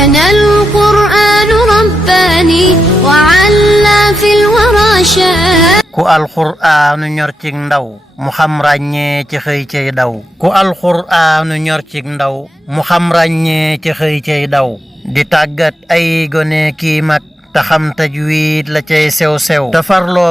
أنا القرآن رباني وعلى في الورى شان ku alqur'aanu ñor cig ndaw mu xam ràññee ci xëy cay daw ku alqur'aanu ñor cig ndaw mu xam ràññee ci xëy cay daw di tàggat ay gone kii mag te xam tajwiid la cay sew-sew te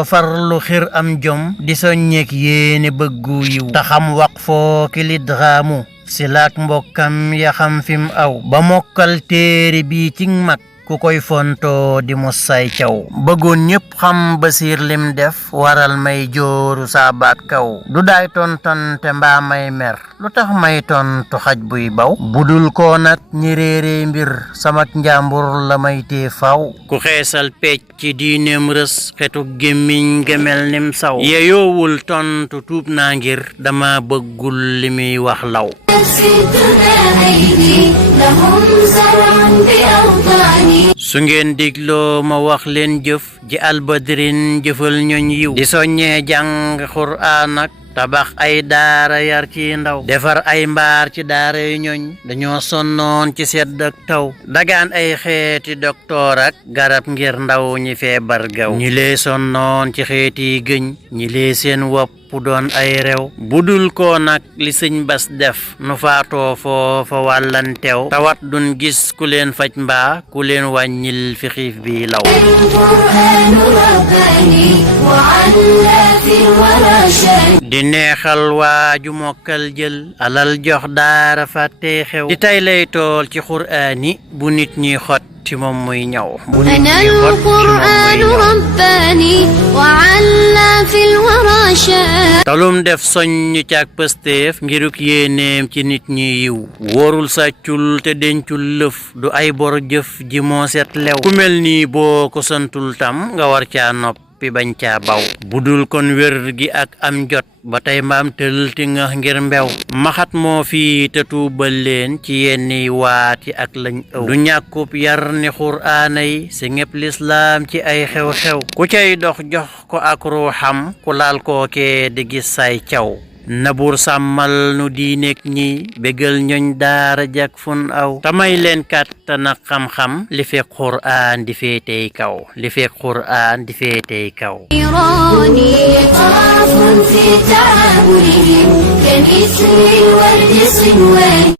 farlu xir am jom di soññeek yéene bëggu yiw te xam waqfoo ki lidghaamu si laak mbokkam ya xam fim aw ba mokkal téere bi cig mag ku koy fonto di musay caw bëggoon ñépp xam basiir lim def waral may jooru saabaat kaw du daay tonton te mbaa may mer lu tax may tontu xaj buy baw budul ko nag ñi réere mbir samak njàmbur la may tee faw ku xeesal pecc ci diineem rës xetu gémmiñ gemel nim saw yeyoowul tontu tuub naa ngir dama bëggul li muy wax law su ngeen digloo ma wax leen jëf ji albadrin jëfal ñoñ yiw di soññee jàng xuraan ak tabax ay daara yar ci ndaw defar ay mbaar ci daara yu ñoñ dañoo sonnoon ci sedd ak taw dagaan ay xeeti doktoor ak garab ngir ndaw ñi feebar gaw ñi lee sonnoon ci xeeti gëñ ñi lee seen wopp doon ay rew budul ko nag li sëñ bas def nu faatoo foofa wàllantew tawat dun gis ku leen faj mbaa ku leen wàññil fi xiif bi law di neexal waaju mokkal jël alal jox daara fàtte xew di tay lay tool ci xuraani bu nit ñi xot ci moom muy ñaw أنا القرآن رباني وعلى في الورى شان talum def soññ ci ak pësteef ngiruk yéeneem ci nit ñi yiw wóorul sàccul te dencul lëf du ay bor jëf ji moo set lew ku mel nii boo ko santul tam nga war caa noppi bañ caa baw budul kon wér gi ak am jot ba tey mbaam tël ti nga ngir mbew maxat moo fii te tuubal leen ci yenni waati ak lañ ëw du ñàkkub yar ni xuraana yi si ñépp lislaam ci ay xew-xew ku cay dox jox ko ak ruuxam ku laal kookee di gis say caw na buur sàmmal nu diineek ñi bégal ñoñ daara jak fun aw tamay leen kàttan ak xam-xam li fekk xuraan di féetey kaw li fekk xuraan di féetey kaw إيراني طرف في تعاملهم كمثل الورد صنوان